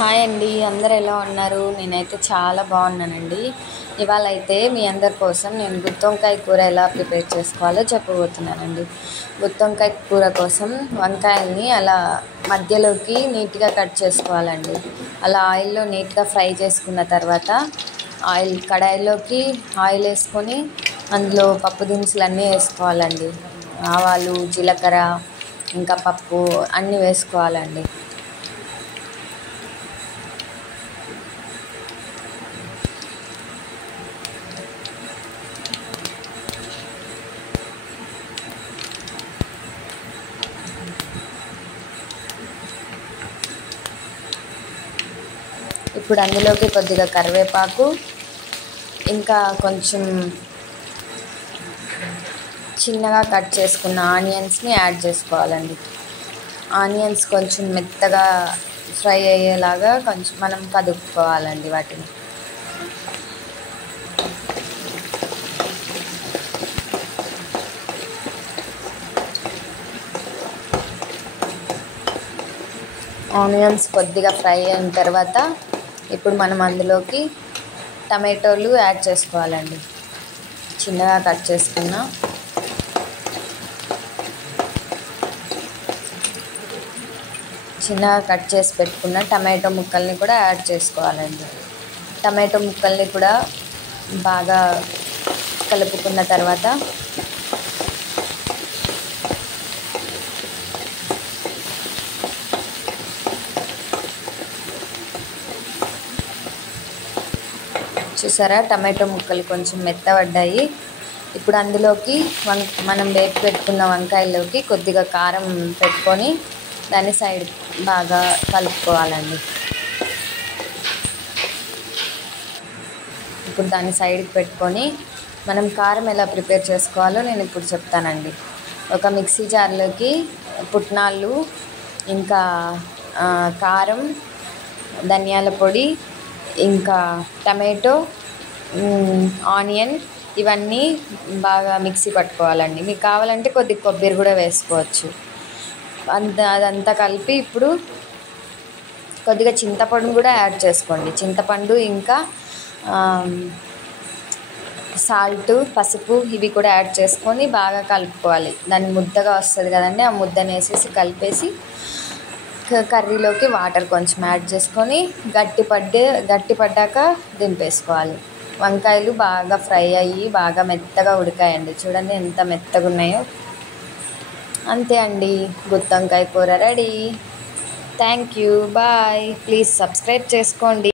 Hi అండి, అందరు ఎలా ఉన్నారు? నేనైతే చాలా బాగున్నానండి. ఇవాళ అయితే మీ అందరి కోసం నేను గుత్తొంకాయ కూర ఎలా ప్రిపేర్ చేసుకోవాలో చెప్పబోతున్నానండి. గుత్తొంకాయ కూర కోసం వంకాయల్ని అలా మధ్యలోకి నీట్గా కట్ చేసుకోవాలండి. అలా ఆయిల్లో నీట్గా ఫ్రై చేసుకున్న తర్వాత కడాయిలోకి ఆయిల్ వేసుకొని అందులో పప్పు దినుసులు వేసుకోవాలండి. ఆవాలు, జీలకర్ర, ఇంకా పప్పు అన్నీ వేసుకోవాలండి. ఇప్పుడు అందులోకి కొద్దిగా కరివేపాకు, ఇంకా కొంచెం చిన్నగా కట్ చేసుకున్న ఆనియన్స్ని యాడ్ చేసుకోవాలండి. ఆనియన్స్ కొంచెం మెత్తగా ఫ్రై అయ్యేలాగా కొంచెం మనం కదుపుకోవాలండి వాటిని. ఆనియన్స్ కొద్దిగా ఫ్రై అయిన తర్వాత ఇప్పుడు మనం అందులోకి టమాటోలు యాడ్ చేసుకోవాలండి. చిన్నగా కట్ చేసుకున్న చేసి పెట్టుకున్న టమాటో ముక్కల్ని కూడా యాడ్ చేసుకోవాలండి. టమాటో ముక్కల్ని కూడా బాగా కలుపుకున్న తర్వాత చూసారా, టమాటో ముక్కలు కొంచెం మెత్తబడ్డాయి. ఇప్పుడు అందులోకి మనం వేపి పెట్టుకున్న వంకాయల్లోకి కొద్దిగా కారం పెట్టుకొని దాన్ని సైడ్ బాగా కలుపుకోవాలండి. ఇప్పుడు దాన్ని సైడ్కి పెట్టుకొని మనం కారం ఎలా ప్రిపేర్ చేసుకోవాలో నేను ఇప్పుడు చెప్తానండి. ఒక మిక్సీ జార్లోకి పుట్నాలు, ఇంకా కారం, ధనియాల పొడి, ఇంకా టమాటో, ఆనియన్ ఇవన్నీ బాగా మిక్సీ పట్టుకోవాలండి. మీకు కావాలంటే కొద్దిగా కొబ్బరి కూడా వేసుకోవచ్చు. అదంతా కలిపి ఇప్పుడు కొద్దిగా చింతపండు కూడా యాడ్ చేసుకోండి. చింతపండు, ఇంకా సాల్ట్, పసుపు ఇవి కూడా యాడ్ చేసుకొని బాగా కలుపుకోవాలి. దాన్ని ముద్దగా వస్తుంది కదండి, ఆ ముద్దను వేసేసి కలిపేసి కర్రీలోకి వాటర్ కొంచెం యాడ్ చేసుకొని గట్టిపడ్డాక దింపేసుకోవాలి. వంకాయలు బాగా ఫ్రై అయ్యి బాగా మెత్తగా ఉడికాయండి. చూడండి ఎంత మెత్తగా ఉన్నాయో. అంతే అండి, గుత్తొంకాయ కూర ready. Thank you, bye. Please subscribe చేసుకోండి.